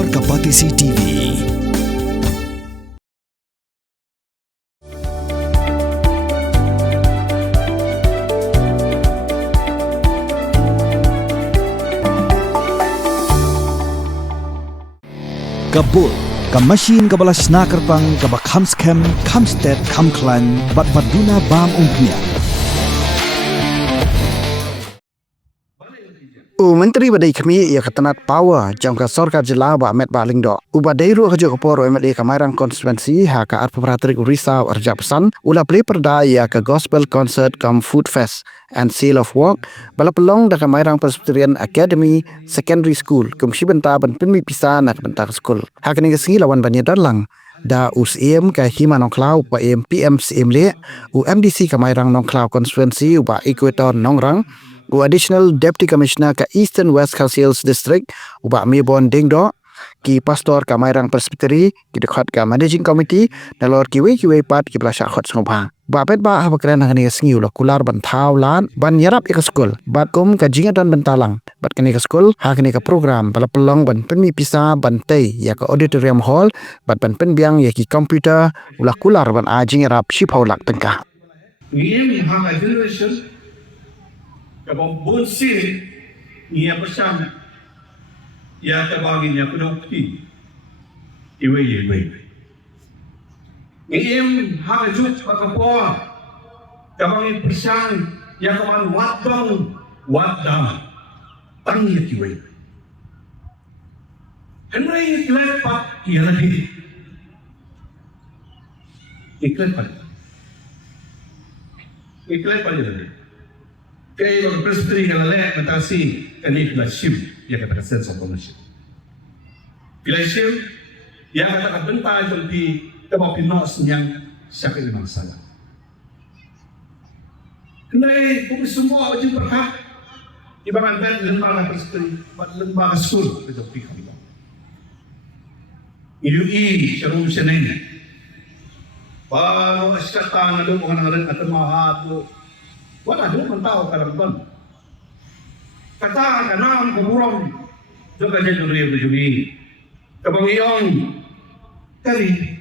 Pastor Kapatisi TV. Kabul, Kamashin kabalas nakarpang kabakhamskem, kamstet, kamklan, batbaduna bam umpia. Menteri Badai kami ia ketenat power jangka sorkat jela ba met baling do. Ubadai ru kerja keporo MLA Kamairang konstituensi haka art peratrik Risau Arja Pesan ula play perda ia ke gospel concert kam food fest and seal of work bala pelong da Kamairang Presbyterian Academy Secondary School kum shibenta ban pinmi pisa nak bentar school. Hakani kesingi lawan banyak dalang da USM ka hima nongklau pa PM CMLE UMDC Kamairang nongklau konstituensi uba Equator nongrang Additional Deputy Commissioner ke Eastern West Khasiels District ubah Mebon Dingdo ki Pastor Kamairang Presbytery ki dekat ke Managing Committee nalor ki we pat ki belasah khot sengobha ba pet ba ha bakran ngani sengi ulah kular ban thau lan ban yarap ke school bat kum ka jinga dan bentalang bat kini ke school ha kini ke program bala pelong ban penmi pisa ban tei ya ke auditorium hall bat ban penbiang ya ki komputer ulah kular ban a jinga rap shipau lak tengkah Ngiem ha generation Kabang bonsin niya bersama ya kabangin niya penukti iwe ngiem hajut pakapoa kabangin bersama ya kaman wadang tangi iwe henry klepat ya lagi iklepat lagi kaya yung presbytery ka lalaya matasi kani fellowship ya kata sense of ownership fellowship ya kata benta jadi kamu pinos yang siapa yang masalah kenai kami semua wajib berhak ibarat lembaga presbytery lembaga school itu pikir ini syarum seneng baru askatan ada orang atau mahat wala do man tao kalamban kata kanam kumurong do ka juri kabang iyong kali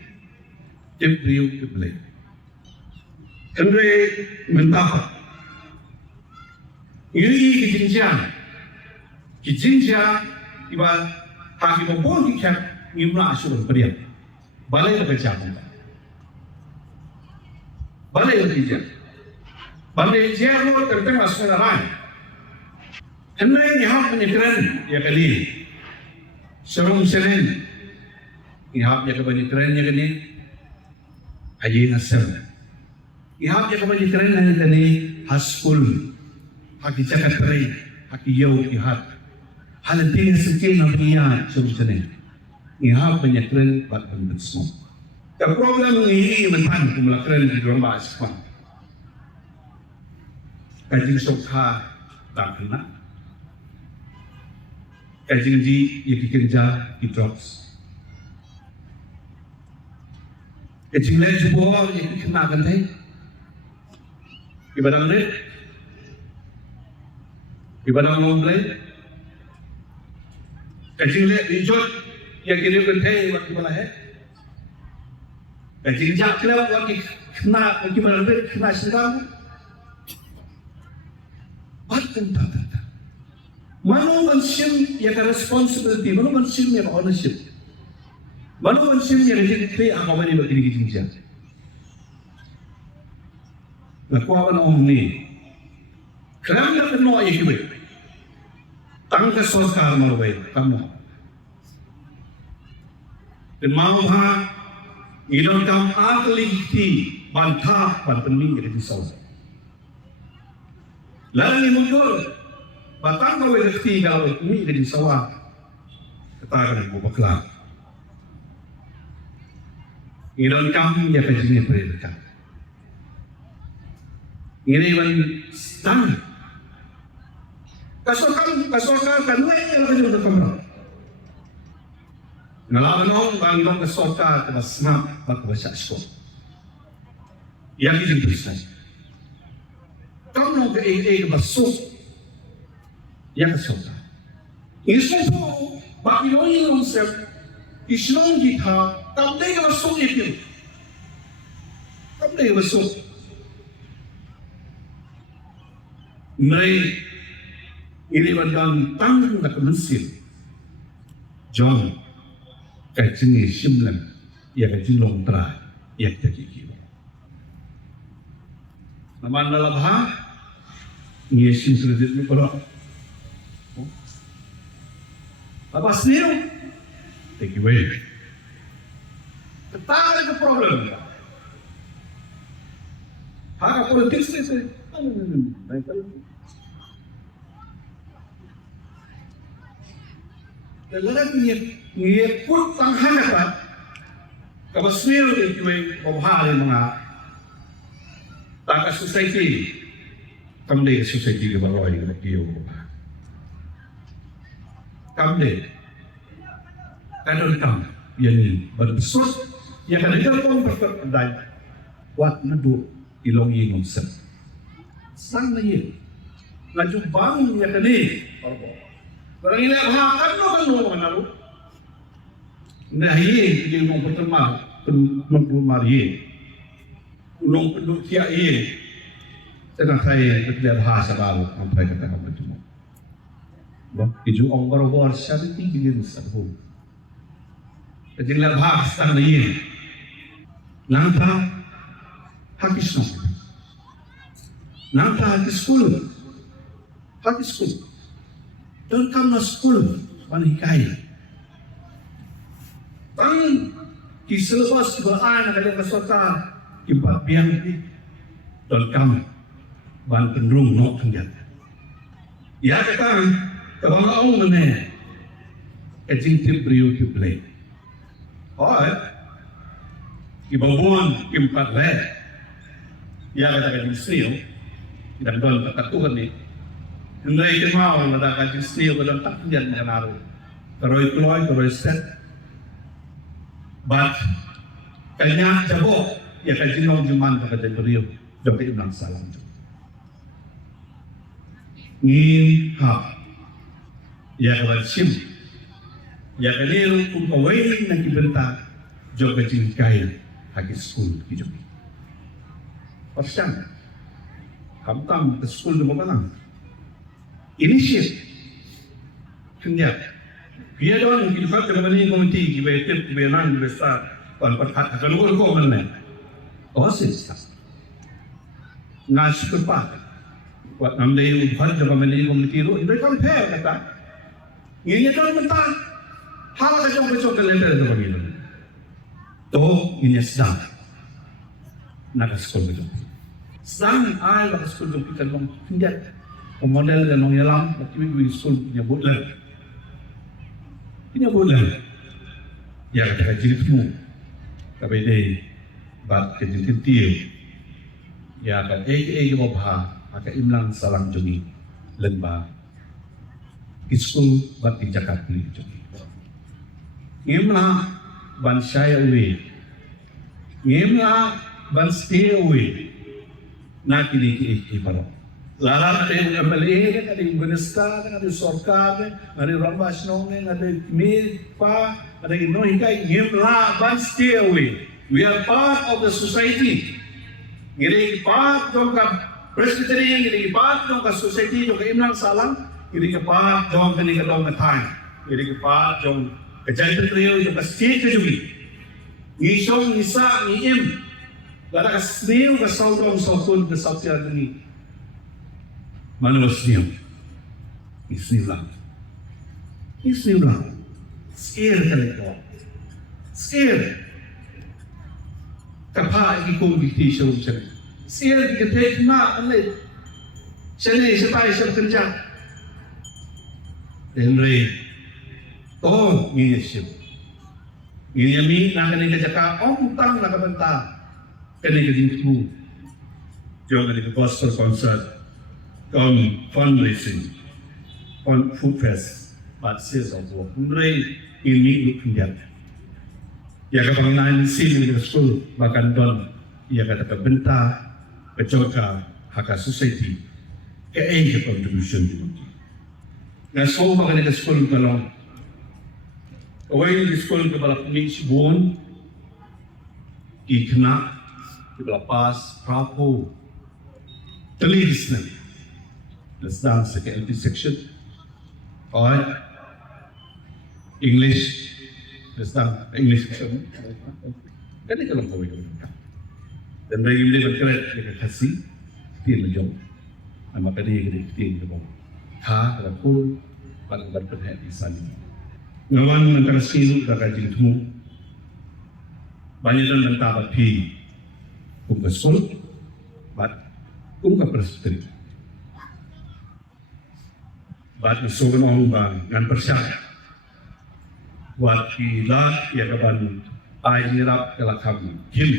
tibriu tiblay andre menta yui kijinja iba haki mo bon ki khat ngimna asul bariya balay ka jamu balay ka Bagi jiamu tertema sekarang. Henry ihap penyekran ya kali. Sebelum senen ihap ya kepenyekran ya kali. Aji nasir. Ihap ya kepenyekran ya kali haskul. Haki cakat terai. Haki yau ihap. Hal tinggi sekian namanya sebelum senen. Ihap penyekran buat bentuk. The problem ini mentan kumulakran di dalam bahasa. Kajing sokha tak kena, kajing di yang dikerja di drops, kajing lain juga yang kena kan teh, ibadah ngomong kajing lain dijot yang kiri kan teh waktu malah kajing jak kelawat waktu kena waktu malah kena sedang. Mano mansim ya ka responsibility, mano mansim ya ka ownership. Mano mansim ya ka apa man iba kini siya. Nakuha na ni. Kaya na kano ay kiwe. Tangka soskar malaway, tamo. Dan mau ha ilon kam akaliti bantah panpening ya di saus. Lalu muncul batang kau rezeki kalau ini jadi sawah katakan ibu bakla Iron kampung ya kajinya mereka ini wan stang kasokan kan yang kerja untuk kamu ngalaman bang kasokan kena snap bak bahasa sekolah yang ini bisa kamu ke AA masuk yang kesokan. Ini semua bagi orang yang islong kita kamdai ka masuk itu. Kamdai ka masuk. Nai ini bandang tang nak mensil. John kai sini simlan ya kai jinglong tra ya taki kiwa. Naman nalabha ni sim sulit ni pala. Apa sniru? Take away. Tak ada problem. Hak politik sih. Dalam ni pun tanghan apa? Kalau sniru take away, bahari mga tak society. Kamde society ke bawah ini kiyo. Kamde kadang kam yang berbesar yang kadang kam berkendai wat nadu ilong ingong sen sang na yin laju bang yang kini barang ini kan lo manaru nah yin yang mau pertama mempermar yin ulong penduk kia yin sedang saya berlihat bahasa baru sampai kata bertemu. Itu orang orang syari tinggi di sana. Jadi bahas tentang ini. Nampak hakis nong. Nampak hakis sekolah. Hakis sekolah. Dan kamu sekolah panikai. Tang kiselepas berana kada kesota kimpat biang di dan kamu ban pendrung nok tenjat. Ya kata kalau orang mana, kecintip beriu kiplay. Oh, ibawan kimpat leh. Ya kata kecing sniu, dan don ketatuhan ni. Hendai kemau nada kecing sniu kalau tak penjan menaruh. Teroi set. But kanya jabo, ya kecing nong juman kecing beriu, dapat ibang salam. Ngin ha. Ya kawan sim, ya kalero kung kawin ng ibenta, joga jingkay hagi school kijogi. Pasang, kamtam the school mo ba lang? Initiate, kanya. Kaya doon kilfat ka naman yung komite, kiba itip, kiba yanan, kiba sa, kanukul ko man na. Osis ka. Nasi ko pa. Wat namday yung udhat, kiba man yung komite ro, hindi compare kata. Ini kan mentah hal kacau-kacau kalender itu begini. Toh ini sedang nak sekolah itu. Sedang ay nak sekolah itu kita long pinjat. Pemodel dan long yalam, tapi we sekolah punya bulan. Punya bulan. Ya kata kaji itu, tapi deh bat kaji itu ya kata wabha, maka imlang salam jungi lembah. School bat di Jakarta ni jadi. Ngimla ban saya away. Ngimla ban stay away. Nak ini ibarat. Lala ada yang MLA, ada yang Benesta, ada yang Sorkar, ada yang Rambas Nong, ada yang Mirpa, ada yang Nohikai. Ngimla ban stay away. We are part of the society. Ngiri part dong ka presbytery, ngiri part dong ka society, dong ka imlang salam. Ini kepat jom kini kedong ketai. Ini kepat jom kejadian trio jom kasih kejugi. Ngisong ngisa ngiem. Lada kasniu kasaudong sautun kesautian ini. Mana wasniu? Isniu lang. Isniu lang. Scare kali ko. Scare. Kapag ikong diktisyon siya. Scare dikitay na alay. Siya tayo kerja. Henry, oh, ini siap. Ini kami nak kena kerja tang nak benta, kena kerja itu. Jangan kena gospel concert, fundraising, food fest, but sales of work. Henry, ini kerja. Ya kapag nain sini di school, bahkan don, ya kata benta, kecoka, hak society, ke contribution di. Nga so baka nag-school ka lang, Away di sekolah kepala pemik Sibun, Ikna, kepala Pas, Prapo, Telis na. Let's dance sa KLT section. Alright. English. Let's dance. English section. Kani ka lang kawin. Dan bagi bila berkerat dengan kasih, kita menjauh. Maka dia kita menjauh. Ha, kalau pun, paling berperhatian di sana. Ngawan antara silu dan rajin temu. Banyak dan mentabat pi. Kum kesul, bat kum keperstri. Bat usul orang bang ngan persyaratan. Wat ilah ya kaban ay nirap kelakam him.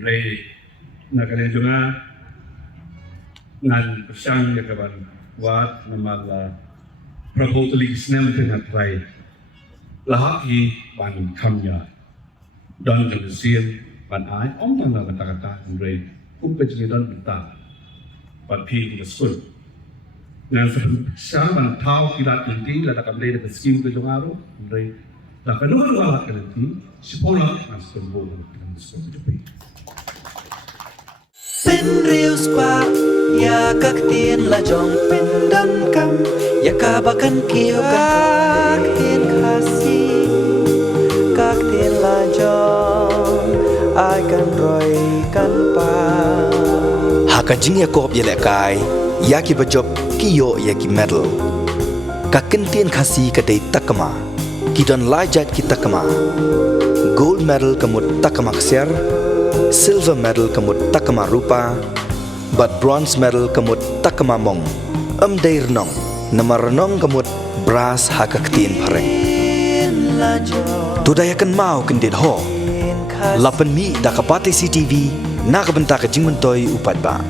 Rey nagale juga ngan persyang ya kaban wat namala Prabowo Telisnem dengan try lahaki ban kamya dan kemudian ban ay orang nak kata-kata Rey dan benta ban pi besul. Ngan siang ban tahu kilat nanti lada kamlei dengan skim ke jongaru, Rey dah kedua alat nanti sekolah masuk bola dengan sekolah itu. Pen rius pa ya kaktin la jong pen dan kam ya kabakan kiyo kaktin kasi kaktin la jong akan roy kan pa Hakajing ya kop ya lekai ya ki bajob kiyo ya ki medal kakentian kasi kadai takama kidon lajat ki takama gold medal kamut takama kser silver medal kamut takama rupa but bronze medal kamut takama mong dair nong namar nong kamut brass hakaktin pareng tudayakan mau kendit ho lapan mi dakapati CTV nakabentak jingmentoy upat ba